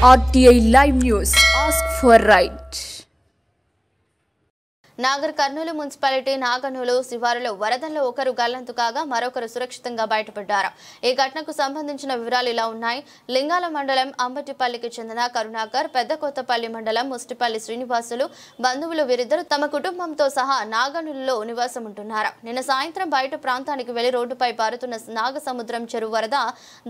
RTI Live News. Ask for right. Nagar Kurnool municipality Naganool శివారులో వరదల్లో ఒకరు గల్లంతు కాగా మరొకరు సురక్షితంగా బయటపడ్డారు. ఈ ఘటనకు సంబంధించిన వివరాలు ఇలా ఉన్నాయి. లింగాల మండలం అంబటిపల్లికి చెందిన కరుణాకర్, పెద్దకొత్తపల్లి మండలం ముస్టిపల్లి శ్రీనివాసులు బంధువులు వీరిద్దరూ తమ కుటుంబంతో సహా నాగనూలులో నివాసం ఉంటున్నారు. నిన్న సాయంత్రం బయట ప్రాంతానికి వెళ్లి రోడ్డుపై పారుతున్న నాగసముద్రం చెరువు వరద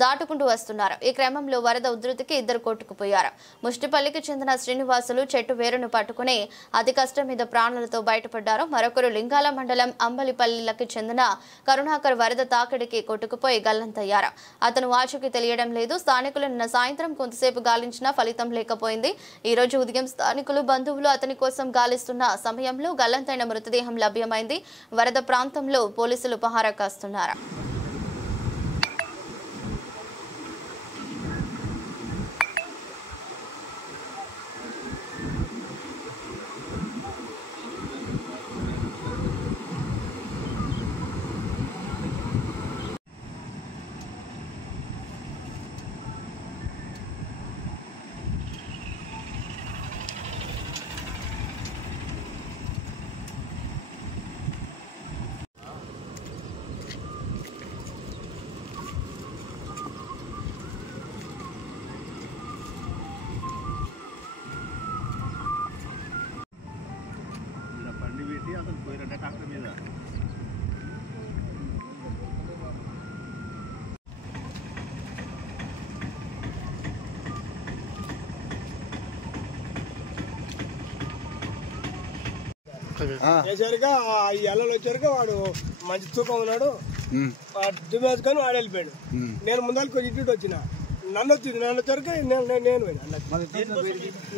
దాటుకుంటూ వస్తున్నారు. ఈ క్రమంలో వరద ఉధృతికి ఇద్దరు కొట్టుకుపోయారు. ముస్టిపల్లికి చెందిన శ్రీనివాసులు చెట్టు వేరును పట్టుకుని అతి కష్టం మీద ప్రాణాలతో బయటపడ్డారు. మరొకరు లింగాల మండలం అంబలిపల్లికి చెందిన కరుణాకర్ వరద తాకిడికి కొట్టుకుపోయి గల్లంతయ్యారు. అతను ఆచూకీ తెలియడం లేదు. స్థానికులు నిన్న సాయంత్రం కొంతసేపు గాలించినా ఫలితం లేకపోయింది. ఈ రోజు ఉదయం స్థానికులు బంధువులు అతని కోసం గాలిస్తున్న సమయంలో గల్లంతైన మృతదేహం లభ్యమైంది. వరద ప్రాంతంలో పోలీసులు పహారా కాస్తున్నారు. అతను పోయిరంటే ట్రాక్టర్ మీద చేసరిగా ఈ అల్లలు వచ్చారుగా వాడు మంచి తూకం ఉన్నాడు, దుమేసుకొని వాడు వెళ్ళిపోయాడు. నేను ముందరికి కొంచెం ఇటు వచ్చిన, నన్ను వచ్చింది, నన్ను వచ్చారుగా నేను పోయినా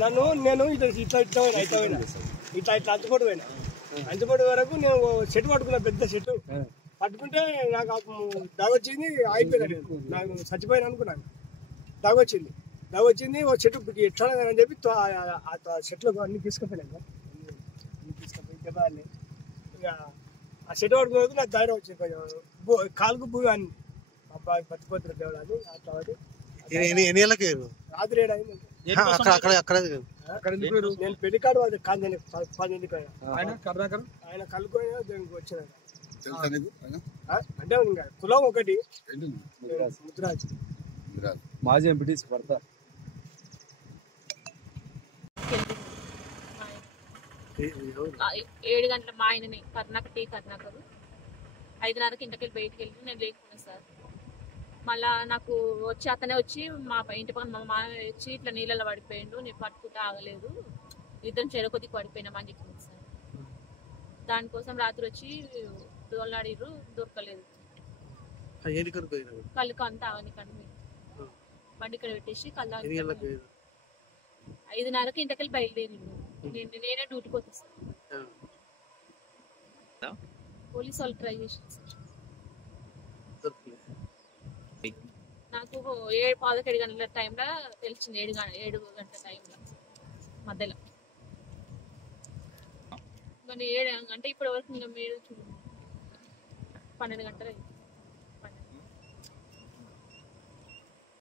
నన్ను ఇట్లా ఇట్లా ఇట్లా పోయినా ఇట్లా ఇట్లా అంచుకోటి పోయినా. అంచుకోటి వరకు నేను చెట్టు పట్టుకున్నా, పెద్ద చెట్టు పట్టుకుంటే నాకు దాగొచ్చింది. అయిపోయినా నాకు చచ్చిపోయినా అనుకున్నాను. దాగొచ్చింది ఓ చెట్టు ఎట్లా అని చెప్పి ఆ చెట్లు అన్ని తీసుకుపోయినా. ఇక ఆ చెట్టు పట్టుకునే నాకు ధైర్యం వచ్చింది. కొంచెం కాలుకు భూమి అని అబ్బాయి పచ్చిపోతున్న దేవుడు అట్లా రాత్రి 7 అయింది. నేను పెళ్లికాడు అది కాదు, 10 ఆయన కలుకొని దానికి వచ్చిన అంటే ఇంకా కులం ఒకటి ముద్రాజ్ మాజీ ఎంపీటీసీ భర్త. ఏడు గంటల మా ఆయనని కర్ణాకర్ 5:30కి ఇంటికి బయటికి వెళ్ళి నేను లేకున్నా సార్. మళ్ళా నాకు వచ్చి అతనే వచ్చి మా ఇంటి పక్కన మా మామ వచ్చి ఇట్లా నీళ్ళలో పడిపోయిండు, నేను పట్టుకుంటే ఆగలేదు, ఇద్దరం చెరకొద్దికి పడిపోయినామని చెప్పింది సార్. దానికోసం రాత్రి వచ్చి దోలాడిర్రు, దొరకలేదు. కళ్ళుకు అంతా ఆగని కండి బండి ఇక్కడ పెట్టేసి కళ్ళ 5:30కి ఇంటికి బయలుదేరిండు. నేనే డ్యూటీకి వచ్చేసాను. పోలీసు వాళ్ళు ట్రై చేశారు సార్. నాకు 7 గంటల టైంలో తెలిసింది, 7 గంటల టైంలో మధ్యలో. కానీ 7 అంటే ఇప్పటి వరకు మీరు 12 గంటలు అయింది.